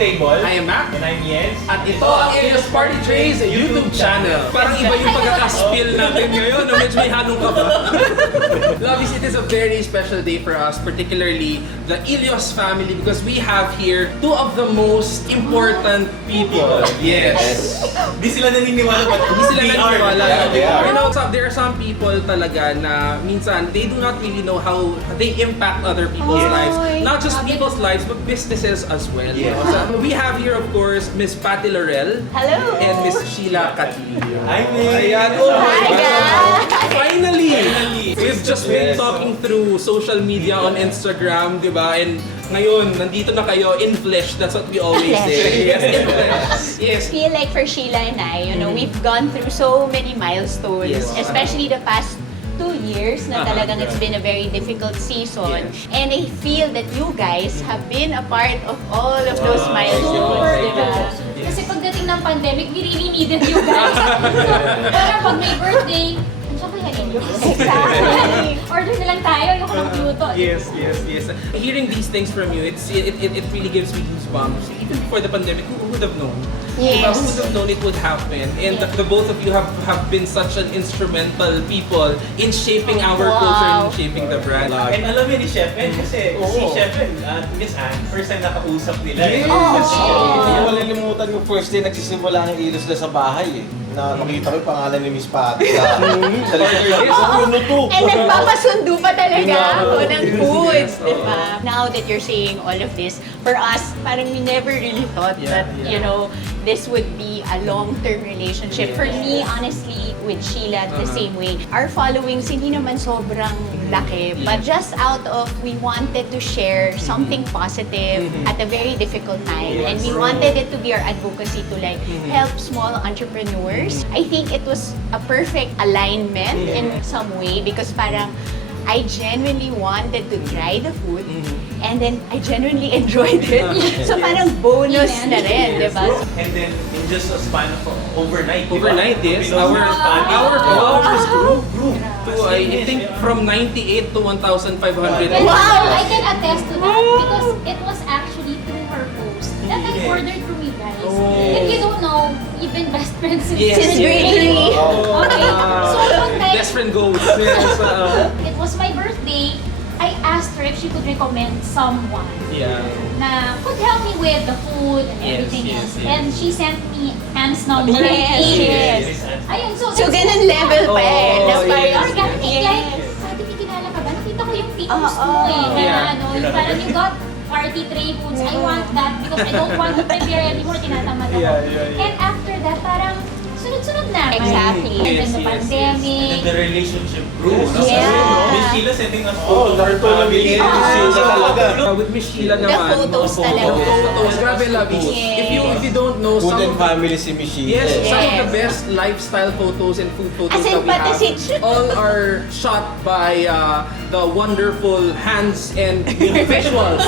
table. I am Mac. And I'm Jens. At ito ang ILLO'S Party Trays YouTube channel. Parang iba yung pagkakaspill natin ngayon. No? Medyo may hanong ka ba? Lovies, it is a very special day for us, particularly the ILLO'S family, because we have here two of the most important people. Yes. Di sila naniniwala but Hindi sila naniniwala. They are. You know, there are some people talaga na minsan they do not really know how they impact other people's lives. Not just people's lives, but businesses as well. Yes. So, we have here, of course, Miss Patty LAUREL. Hello! And Miss SHEILA, CATILO. Hi, Miss. Ayan, oh my Hi, God! guys. Finally! We've just been talking through social media on Instagram, di ba? And ngayon, nandito na kayo in flesh. That's what we always say. Yes, in flesh. Yes. I feel like for Sheila and I, you know, we've gone through so many milestones, Yes. especially the past 2 years na talagang it's been a very difficult season. Yes. And I feel that you guys have been a part of all of those milestones, Super. di ba? Kasi pagdating ng pandemic, we really needed you guys. Para pag may birthday, ano siya kaya Exactly. Order na lang tayo, yung lang luto. Yes. Hearing these things from you, it really gives me goosebumps. Even before the pandemic, who would have known? Yes. Who would have known it would happen? And the both of you have been such an instrumental people in shaping our culture and shaping the brand. And alam mo ni Chef En kasi si Chef En at Miss Anne, first time nakausap nila. Yes. Hindi ko malilimutan yung first day nagsisimula ang ILLO'S na sa bahay eh. Na makita ko yung pangalan ni Miss Patty sa And nagpapasundo pa talaga ako ng foods, di ba? Now that you're saying all of this, for us, parang we never really thought that, you know, this would be a long-term relationship. For me, honestly, with Sheila, the same way. Our followings, hindi naman sobrang laki, but just out of, we wanted to share something positive at a very difficult time. And we wanted it to be our advocacy to like help small entrepreneurs. I think it was a perfect alignment in some way because parang I genuinely wanted to try the food and then I genuinely enjoyed it. So parang bonus na rin, di ba? And then in just a span of overnight, Overnight, yes. Our followers grew to, I think, from 98 to 1,500. Well, Wow! I can attest to that because it was actually through her post that I ordered from you guys. If you don't know, we've been best friends since Since grade three. Okay, so one time, Best friend goes. Yes, it was my birthday, I asked her if she could recommend someone yeah. na could help me with the food and Yes, everything yes, else. yes. And she sent me Anne's number. Yes, yes. Miss Anne. Ayun, So ganun level pa eh. Na Oh, parang, organic, like, yes. Ate, may kilala ka ba? Nakita ko yung pinos mo eh. Na Yeah. ano, yung parang you got party tray foods. I want that because I don't want to prepare anymore. Tinatamad ako. And after that, parang sunod-sunod na. Exactly. And then Yes, the yes, pandemic. And then the relationship grew. Yeah. Miss Sheila sending us Oh, photos of her family. Miss Sheila talaga. With Miss Sheila The naman. photos talaga. Photos. Grabe, Lovies. Yes. If you don't know, some Food and of family si Miss Sheila. Yes, some of the Yes. best lifestyle photos and food photos As in, that we pati have si- all are shot by the wonderful hands and visuals.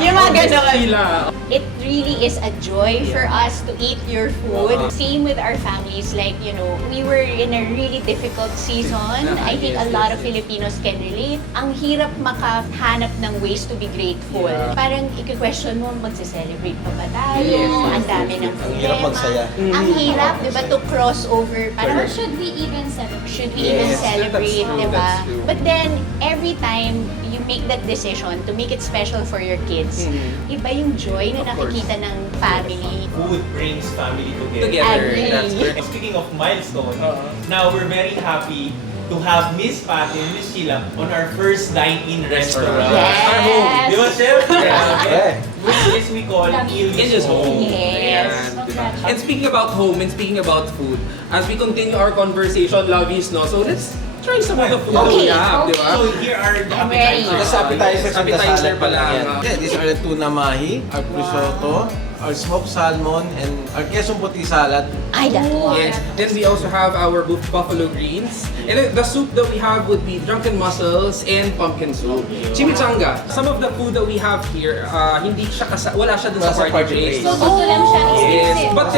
Yung mga Miss ganon. Sheila. It really is a joy for us to eat your food. Same with our families. Like, you know, we were in a really difficult season. I think a lot of Filipinos can relate. Ang hirap makahanap ng ways to be grateful. Parang i-question mo, magse-celebrate pa ba tayo? Yes. Ang dami ng Ang problema. hirap magsaya. Ang hirap, di ba, to cross over. Or Parang, should we even celebrate? should we even Yes, celebrate, that's true, di ba? that's true. But then, every time you make that decision to make it special for your kids, iba yung joy na Of course. nakikita ng family. Food brings family together. Agree. That's great. Speaking of milestone, now we're very happy to have Miss Patty and Miss Sheila on our first dine-in restaurant. Yes. Our home. Di ba, Chef? Yeah. Which is we call ILLO'S ILLO'S home. home. Yes. Ayan. And speaking about home and speaking about food, as we continue our conversation, Lovies, no? So let's try some of the food that we Okay. have, di ba? So here are the I'm ready. appetizers. Just appetizers and the Appetizer salad pa lang. Yeah, these are the tuna mahi, our risotto, our smoked salmon, and our quesong puti salad. Ay, that one. Yes. Then we also have our buffalo greens. And then the soup that we have would be drunken mussels and pumpkin soup. Chimichanga. Some of the food that we have here, hindi siya wala siya dun sa Wala sa party party trays. trays. So, gusto lang siya Yes, expensive. but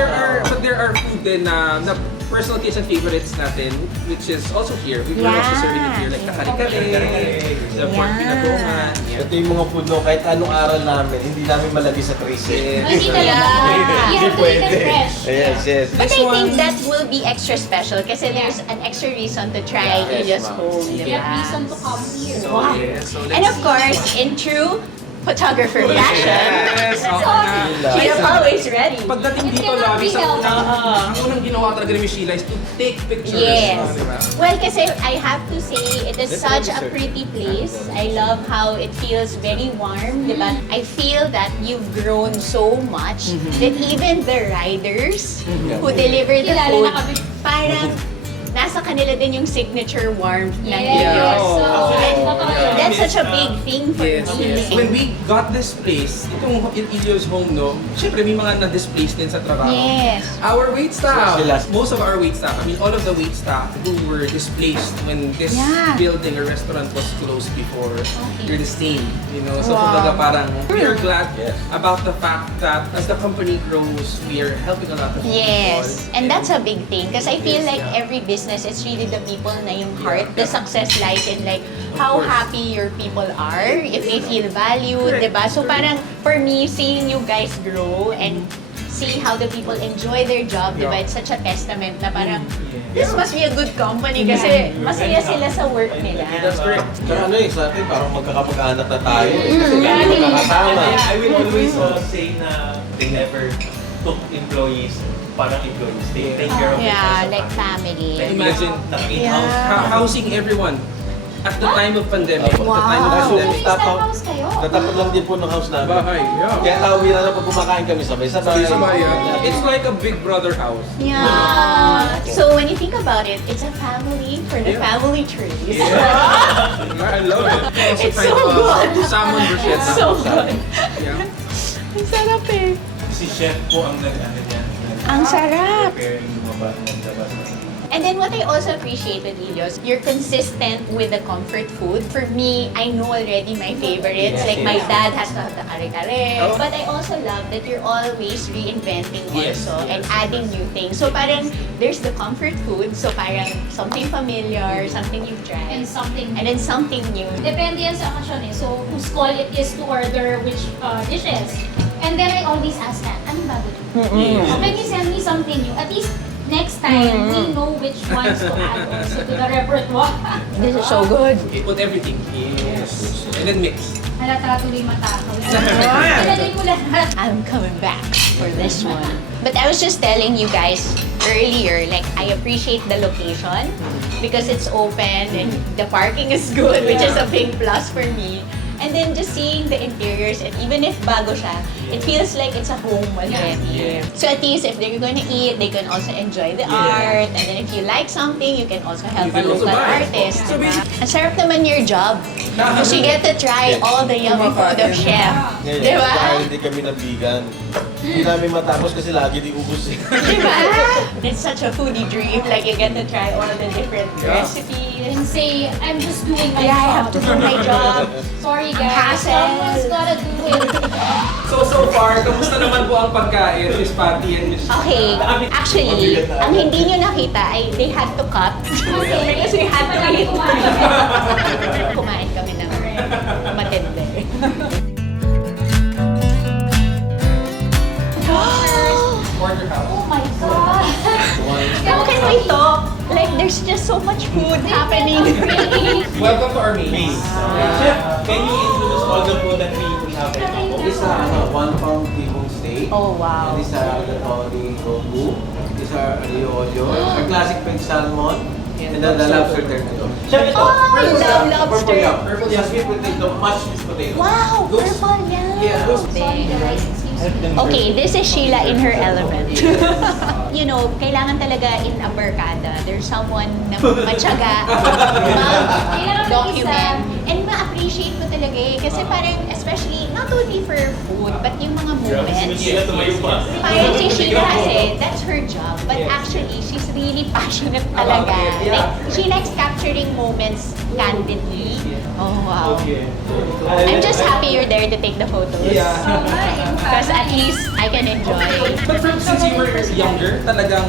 there are food din na personal kitchen favorites natin, which is also here. We're also serving it here, like the kare-kare, the pork pinagongan. Ito yung mga food no, kahit anong aral namin, hindi namin malagay sa trace. Hindi talaga. You have to eat it fresh. Yes. But I think that will be extra special kasi there's an extra reason to try Illo's home, You diba? have reason to come here. Wow. And of course, in true photographer fashion, she's always ready. Pagdating dito, Lavis, ang unang ginawa talaga ni Sheila is to take pictures. Yes. Diba? Well, kasi I have to say, it is such a pretty place. I love how it feels very warm, diba? I feel that you've grown so much that even the riders who deliver the Kilala food, na kami. parang nasa kanila din yung signature warmth ng Yes. Illo's. Oh. That's such a big thing for Yes, me. yes. When we got this place, itong Illo's home, no, syempre may mga na-displace din sa trabaho. Yes. Our wait staff, Sila. most of our wait staff, I mean all of the wait staff who were displaced when this Yeah. building or restaurant was closed before, you're the same, you know. So Wow. kumbaga parang we are glad Yes. about the fact that as the company grows, we are helping a lot of Yes, people. and that's a big thing because I feel like Yeah. every business, it's really the people na yung heart. The success lies in like how happy your people are, if they feel valued, Correct. diba? So parang for me, seeing you guys grow and see how the people enjoy their job, diba? It's such a testament na parang this must be a good company kasi masaya sila sa work nila. That's correct. Kaya ano sa atin, parang magkakapag-anak na tayo. Kasi Yeah. lagi magkakasama. I will always say na they never took employees parang employees. They take care of it Yeah, as a like family. Like Imagine, naka-in-house. Yeah. Housing everyone at the time of pandemic. At the time of Wow. pandemic. Stop Star out. house kayo. Natapat lang din po ng house namin. Bahay, yeah. Kaya tawira na pag kumakain kami sabay-sabay. Sabay, yeah. It's like a big brother house. Yeah. So when you think about it, it's a family for the Yeah. family trees. I love it. Also It's kind so of, good. Salmon bruschetta. It's so good. Yeah. Ang sarap eh. Si chef po ang nag-ano niyan. Ang sarap. Prepare yung lumabas ng labas. And then what I also appreciate with Illo's, you're consistent with the comfort food. For me, I know already my favorites. Yes, Like my yes. dad has to have the kare-kare. Oh. But I also love that you're always reinventing Yes, also yes. and adding new things. So parang there's the comfort food. So parang something familiar, something you've And tried. something. And then something new. Depende yan sa okasyon eh. So, whose call it is to order which dishes. And then I always ask that, anong bago niyo? So, can you send me something new? At least next time, we know which ones to add also to the repertoire. This is so good. Put everything. Yes. And then mix. Halata tuloy mata ko. Ilagay mo lahat. I'm coming back for this one. But I was just telling you guys earlier, like I appreciate the location because it's open and the parking is good, which is a big plus for me. And then just seeing the interiors, and even if bago siya, it feels like it's a home already. Yeah. So at least if they're gonna eat, they can also enjoy the art. And then if you like something, you can also help You a can also local buy. artist. So diba? Ang sarap naman your job. Because you get to try all the yummy food of chef. Ngayon, Diba? dahil hindi kami nabigan. Hindi namin matapos kasi lagi di ubus eh. Diba? It's such a foodie dream. Like you get to try all the different recipes. And say, I'm just doing my Yeah, I job. have to do my job. Sorry Ang guys, hassle. someone's gotta do it. So far, kamusta naman po ang pagkain, Miss Patty and Miss Okay, actually, ang hindi nyo nakita ay they had to cut. Because we had to eat. Kumain kami ng matindi. Porterhouse. Oh my God! How can we talk? Like, there's just so much food happening. Welcome to our main. Please. Chef, can you introduce all the food that we have right now? Isa, ano, 1 pound tibong steak. Oh, wow. And isa, rigatoni tofu. Isa, aglio olio. Our classic pink salmon. And then the lobster turtle. Chef, ito. Oh, I love Purple lobster. yam. Purple yam. Sweet potato. Mashed sweet potato. Wow, purple yam. Yeah, those- Sorry guys, excuse me. Okay, this is Sheila in her element. You know, kailangan talaga in a barkada, there's someone na matyaga, mag-document, and ma-appreciate mo talaga eh. Kasi parang, especially, not only for food, but yung mga moments. Sila tumayo pa. Parang si Sheila kasi, that's her job. But actually, she's really passionate talaga. Like, she likes capturing moments candidly. Oh, wow. Okay. I'm just happy you're there to take the photos. Yeah. Because at least I can enjoy. But since you were younger, talagang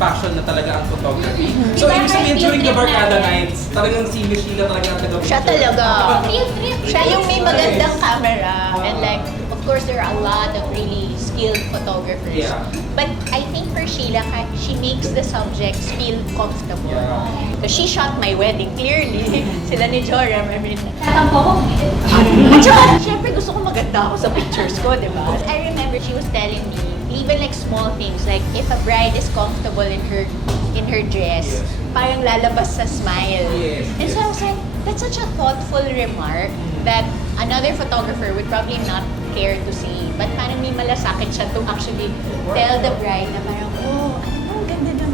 passion na talaga ang photography. So, Diba, ibig sabihin, right, during the yung Barkada natin. nights, talagang si Miss Sheila talaga ang taga-picture. Siya talaga. Trip. Siya yung may magandang camera. And like, of course, there are a lot of really skilled photographers. Yeah. But I think for Sheila, she makes the subjects feel comfortable. Yeah. Because she shot my wedding, clearly. Sila ni Joram, I mean, Tatampo ko. at saka, syempre gusto ko maganda ako sa pictures ko, di ba? I remember she was telling me, even like small things, like if a bride is comfortable in her dress, Yes. parang lalabas sa smile. Yes, And so yes. I was like, that's such a thoughtful remark that another photographer would probably not care to see. But parang may malasakit siya to actually tell the bride na parang, oh, ano, ang ganda ng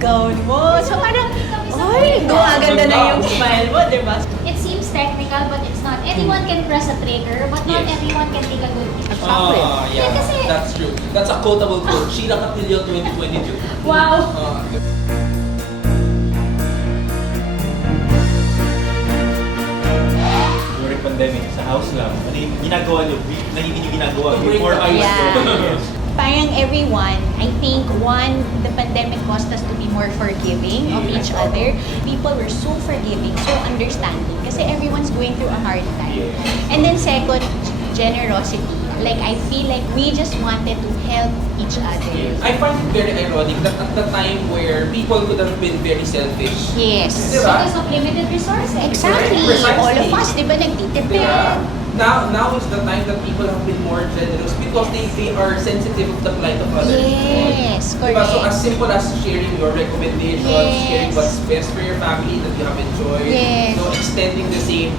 gown mo. So parang, oy, gumaganda na yung smile mo, di ba? It seems technical, but it's not. Anyone can press a trigger, but not Yes. everyone can take a good picture. Yeah, Kasi- that's true. That's a quotable quote. Sheila CATILO 2022. Wow. During pandemic, sa house lang, ano yung ginagawa nyo? Na hindi nyo ginagawa To break before the I was Yeah. Parang everyone, I think the pandemic caused us to be more forgiving of each other. People were so forgiving, so understanding. Kasi everyone's going through a hard time. And then second, generosity. Like, I feel like we just wanted to help each other. I find it very ironic that at the time where people could have been very selfish. Yes. Diba? Because of limited resources. Exactly. Precisely. All of us, di ba, nagtitipid? Yeah. Now is the time that people have been more generous because they are sensitive of the plight of others. Yes, Diba? So as correct. simple as sharing your recommendations, Yes. sharing what's best for your family that you have enjoyed, Yes. extending the same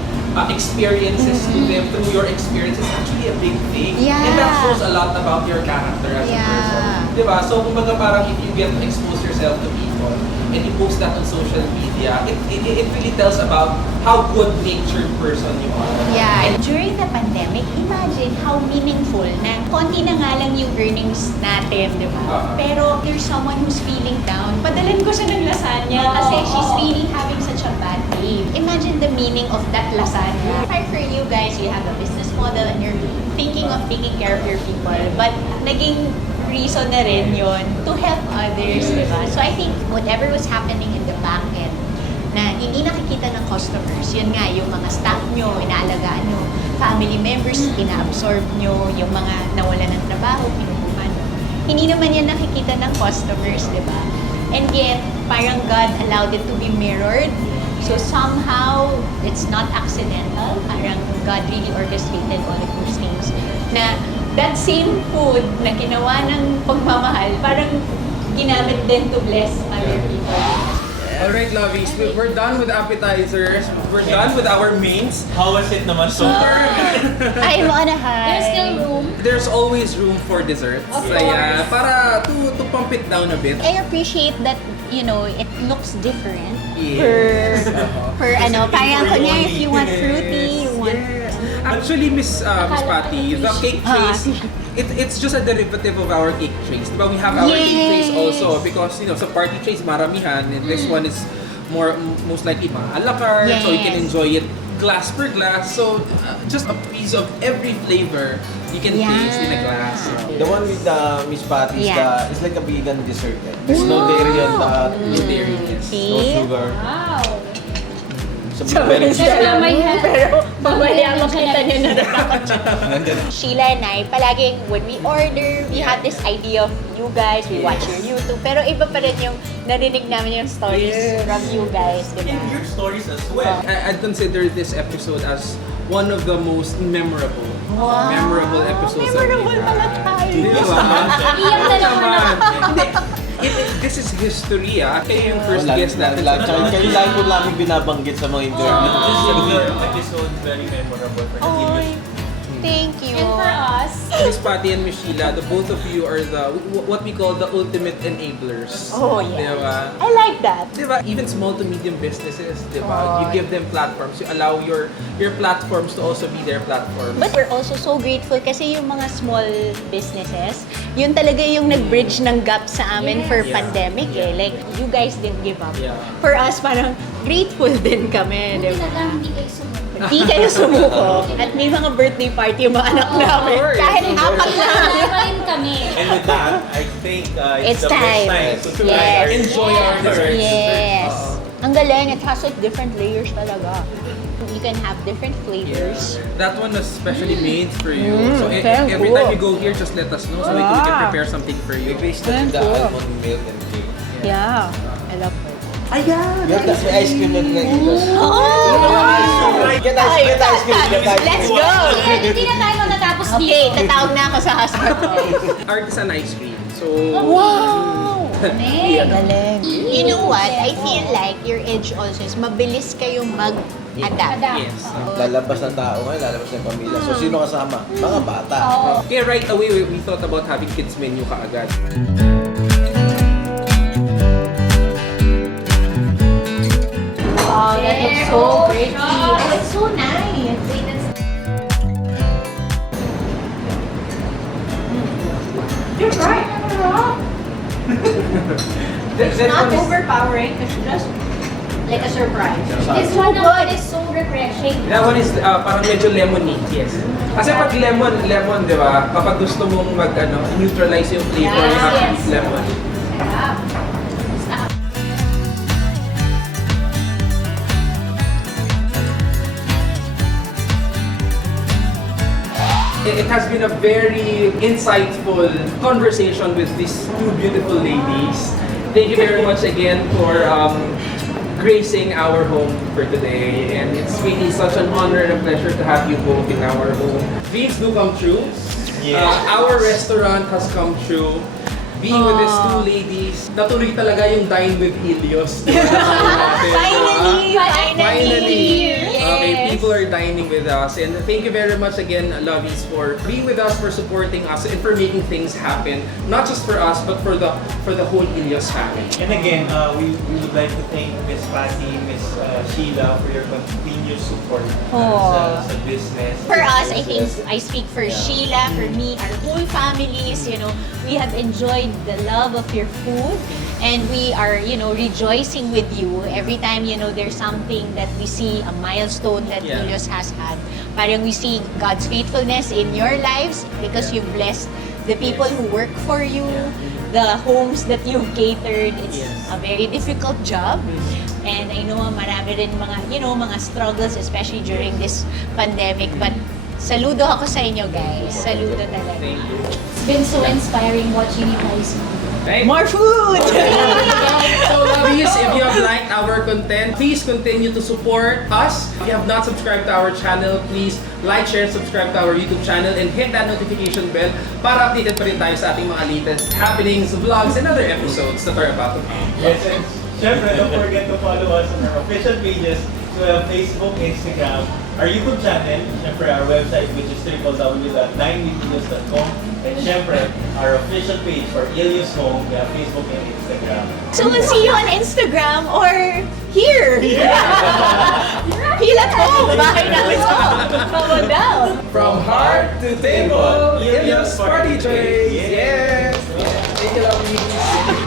experiences to them through your experience is actually a big thing. Yeah. And that shows a lot about your character as a Yeah. person. Diba? So kumbaga parang if you get to expose yourself to people and you post that on social media, it really tells about how good-natured person you are. Yeah, and during the pandemic, imagine how meaningful na konti na nga lang yung earnings natin, di ba? Pero there's someone who's feeling down. Padalan ko siya ng lasagna kasi she's really having such a bad day. Imagine the meaning of that lasagna. Like for you guys, you have a business model and you're thinking of taking care of your people. But naging reason na rin yun to help others, di ba? So I think whatever was happening in the back end, na hindi nakikita ng customers. Yun nga, yung mga staff nyo, inaalagaan nyo, family members, inaabsorb nyo, yung mga nawala ng trabaho, pinupuman nyo. Hindi naman yan nakikita ng customers, di ba? And yet, parang God allowed it to be mirrored. So somehow, it's not accidental. Parang God really orchestrated all of those things. Na that same food na ginawa ng pagmamahal, parang ginamit din to bless other people. Alright, lovies, we're done with appetizers. We're done with our mains. How was it naman so far? I'm on a high. There's still room. There's always room for desserts. Of Kaya, course. para to pump it down a bit. I appreciate that, you know, it looks different Yes. per ano, parang For you kunya if only. you want fruity, you want Actually, Miss Patty, the cake trays, Ah. it's just a derivative of our cake trays. Diba? We have our cake trays also because, you know, sa party trays, maramihan, and this one is most likely a la carte, so you can Yes. enjoy it glass per glass. So, just a piece of every flavor you can taste in a glass. The one with Miss Patty is Yeah. it's like a vegan dessert. There's no dairy on that, No dairy, yes. no sugar. Wow. It's a very Pero may pero mamaya May makita niyo na genetics. Sheila and I, palaging when we order, we have this idea of you guys, we watch your YouTube, pero iba pa rin yung narinig namin yung stories Yes. from you guys, di And ba? your stories as well. I'd consider this episode as one of the most memorable episodes Memorable that we've pala had. tayo. Di ba? Iyak na naman ako. This is history, Kayo yung first Lagi- guest natin. lagi- Tsaka kayo lagi ko lagi binabanggit sa mga interview. This is your episode very memorable for the Oy, thank you. And for us, Miss Patty and Miss Sheila, the both of you are what we call the ultimate enablers. Oh, yeah. Diba? I like that. Diba? Even small to medium businesses, diba? Oh. You give them platforms. You allow your platforms to also be their platforms. But we're also so grateful kasi yung mga small businesses, yun talaga yung nag-bridge ng gap sa amin Yes. for Yeah. pandemic eh. Like, you guys didn't give up. Yeah. For us, parang grateful din kami, di buti ba? na lang hindi kayo sumunod. di kayo sumuko at may mga birthday party yung mga anak namin. course. Kahit apat lang. Wala rin kami. And with that, I think It's it's the time. best time to try Yes. our Enjoy our desserts. Yes. Ang galing. It has like different layers talaga. You can have different flavors. That one was specially made for you. So thank every you. time you go here, just let us know so we can Ah. prepare something for We you. based it in the Cool. almond milk and cake. Yeah. I love it. Ayan! May ice cream na rin ng ilos. Oh! Get ice cream. Let's go! Hindi na tayo matatapos dito. Okay, tatawag na ako sa husband ko. Artisan ice cream. So, Wow! Galing. Galing. You know what? I feel like your edge also is mabilis kayong mag-adapt. Adapt. yes. Lalabas ng tao ngayon, lalabas ng pamilya. So, sino kasama? Mga bata. Oo. Kaya right away, we thought about having kids menu kaagad. Wow, that looks so pretty. Oh, it's so nice. Wait, that's... You're right. It's not overpowering. It's just like a surprise. This one naman is so refreshing. That one is parang medyo lemony, yes. Kasi pag lemon, di ba? Kapag gusto mong neutralize yung flavor, you have Yes. lemon. Sarap. Stop. It has been a very insightful conversation with these two beautiful ladies. Thank you very much again for gracing our home for today. And it's really such an honor and a pleasure to have you both in our home. Dreams do come true. Yes. Our restaurant has come true. Being with these two ladies, natuloy talaga yung Dine with ILLO'S. Finally! Finally! Okay, Yes. people are dining with us. And thank you very much again, Lovies, for being with us, for supporting us, and for making things happen. Not just for us, but for the whole ILLO'S family. And again, we would like to thank Miss Patty, Miss Sheila for your continued support sa business. For us, I think I speak for Sheila, for me, our whole families, we have enjoyed the love of your food and we are, rejoicing with you every time, there's something that we see, a milestone that Yeah. ILLO'S has had. Parang we see God's faithfulness in your lives because you've blessed the people who work for you, the homes that you've catered. It's Yes. a very difficult job. And I know marami rin mga struggles, especially during this pandemic. But saludo ako sa inyo, guys. Saludo talaga. Thank you. It's been so inspiring watching you guys. More food! So, Lovies, if you have liked our content, please continue to support us. If you have not subscribed to our channel, please like, share, and subscribe to our YouTube channel and hit that notification bell para updated pa rin tayo sa ating mga latest happenings, vlogs, and other episodes that are about to come. Yes, and syempre, don't forget to follow us on our official pages. So we have Facebook, Instagram, our YouTube channel, syempre our website which is www.9videos.com, and syempre our official page for ILLO'S Home, we have Facebook and Instagram. So we'll see you on Instagram or here. Hilat ko, bahay namin to. Bawal daw. From heart to table, ILLO'S Party Trays! Yes! Thank you, Lovies!